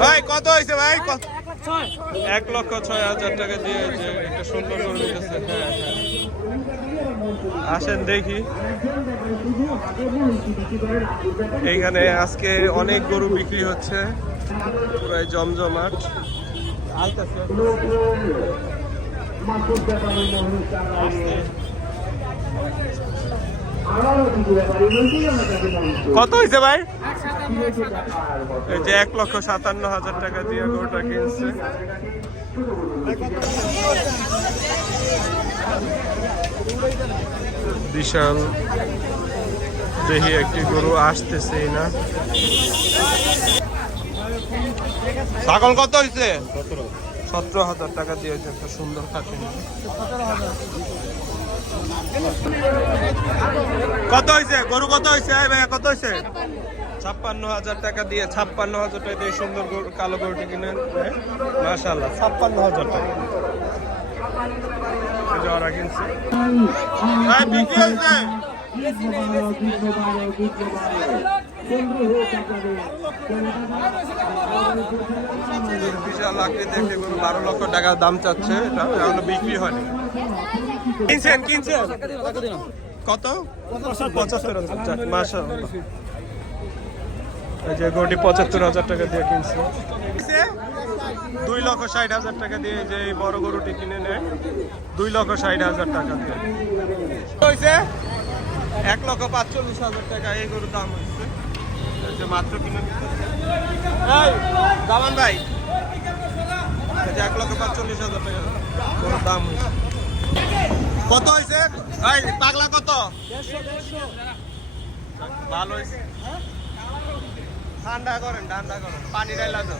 ভাই কত হয়েছে ভাই? কত এক লক্ষ ছয় হাজার টাকা দিয়ে একটা সুন্দর গরু নিতেছে হ্যাঁ হ্যাঁ। আসেন দেখি। এইখানে আজকে অনেক গরু বিক্রি হচ্ছে। প্রায় জমজমাট। কত হয়েছে ভাই? এই যে এক লক্ষ সাতান্ন হাজার টাকা দিয়ে গরুটা কিনছে। বিশাল দেখি একটি গরু আসতেছেই না। ছাগল কত হয়েছে সতেরো। হাজার টাকা দিয়েছে একটা সুন্দর খাটি কত হয়েছে গরু কত হয়েছে ভাইয়া, কত হয়েছে ছাপ্পান্ন হাজার টাকা দিয়ে ছাপ্পান্ন হাজার টাকা দিয়ে সুন্দর কালো গরুটি কিনে মাশাল্লাহ ছাপ্পান্ন হাজার টাকা। বিক্রি বিশাল আকৃতি একটি গরু, বারো লক্ষ টাকা দাম চাচ্ছে, এটা এখনও বিক্রি হয়নি কিনছেন কিনছেন? কত? পঁচাত্তর হাজার মাসা এই যে গরুটি পঁচাত্তর হাজার টাকা দিয়ে কিনছে। দুই লক্ষ ষাট হাজার টাকা দিয়ে যে এই বড় গরুটি কিনে নেয়, দুই লক্ষ ষাট হাজার টাকা দিয়ে। হয়েছে? এক লক্ষ পাঁচচল্লিশ হাজার টাকা, এই গরুর দাম হচ্ছে যে মাত্র কিনে দামান ভাই। এক লক্ষ পাঁচচল্লিশ হাজার টাকা দাম হয়েছে। কত হয়েছে ভাই পাগলা কত? ভালো হয়েছে ঠান্ডা করেন ঠান্ডা করেন। পানি ডাইলা তো